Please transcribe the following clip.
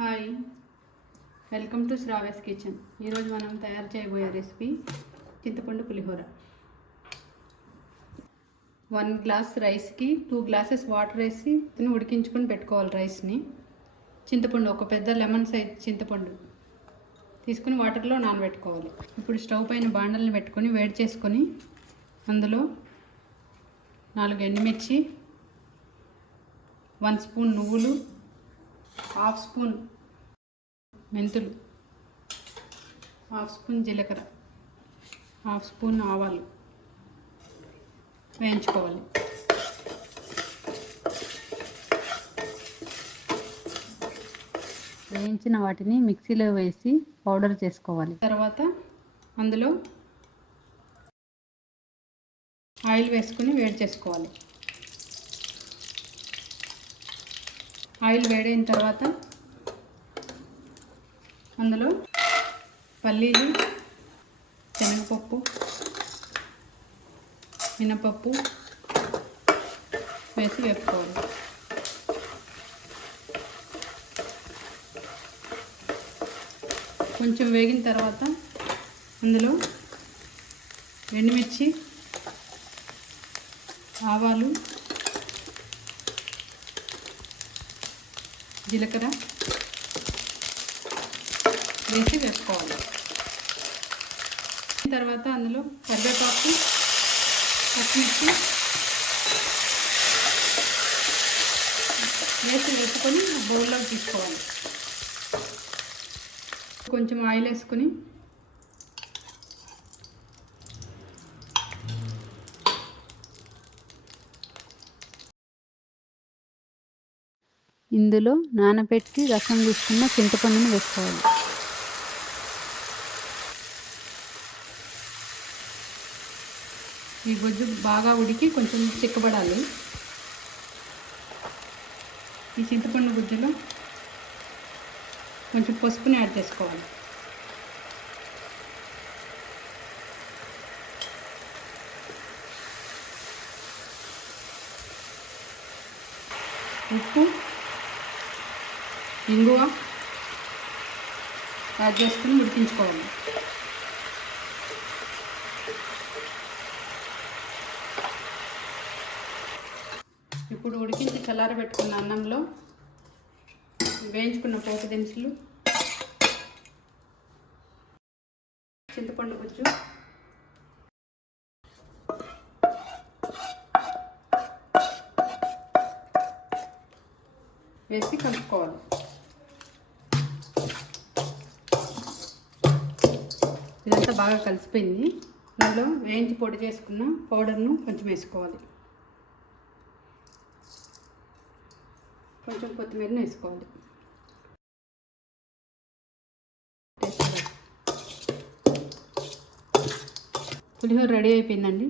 Hi, welcome to Sravya's kitchen. ఈరోజు మనం తయారు చేయబోయే రెసిపీ చింతపండు పులిహోర. 1 గ్లాస్ రైస్కి 2 గ్లాసెస్ వాటర్ వేసి ఉడికించుకొని పెట్టుకోవాలి. రైస్ని చింతపండు ఒక పెద్ద లెమన్ సైజ్ చింతపండు తీసుకుని వాటర్లో నానబెట్టుకోవాలి. ఇప్పుడు స్టవ్ పైన బాండల్ని పెట్టుకొని వేడి చేసుకొని అందులో 4 ఎండుమిర్చి, 1 స్పూన్ నువ్వులు, 1/2 స్పూన్ మెంతులు, 1/2 స్పూన్ జీలకర్ర, 1/2 స్పూన్ ఆవాలు వేయించుకోవాలి. వేయించిన వాటిని మిక్సీలో వేసి పౌడర్ చేసుకోవాలి. తర్వాత అందులో ఆయిల్ వేసుకుని వేడి చేసుకోవాలి. ఆయిల్ వేడైన తర్వాత అందులో పల్లీలు, శనగపప్పు, మినపప్పు వేసి వేపుకోవాలి. కొంచెం వేగిన తర్వాత అందులో ఎండుమిర్చి, ఆవాలు, జీలకర్ర వేసి వేసుకోవాలి. తర్వాత అందులో కరివేపాకు, పచ్చిమిర్చి వేసి వేసుకొని బౌల్లోకి తీసుకోవాలి. కొంచెం ఆయిల్ వేసుకొని ఇందులో నానబెట్టి రసం తీసుకున్న చింతపండుని వేసుకోవాలి. ఈ గుజ్జు బాగా ఉడికి కొంచెం చిక్కబడాలి. ఈ చింతపండు గుజ్జులో కొంచెం పసుపుని యాడ్ చేసుకోవాలి. ఉప్పు, ఇంగువ యాడ్ చేసుకుని ఉడికించుకోవాలి. ఇప్పుడు ఉడికించి చల్లారబెట్టుకున్న అన్నంలో వేయించుకున్న పోపు దినుసులు, చింతపండు గుజ్జు, వేసి కలుపుకోవాలి. ఇదంతా బాగా కలిసిపోయింది. అందులో వేయించి పొడి చేసుకున్న పౌడర్ను కొంచెం వేసుకోవాలి. కొంచెం కొత్తిమీరని వేసుకోవాలి. పులిహోర రెడీ అయిపోయిందండి.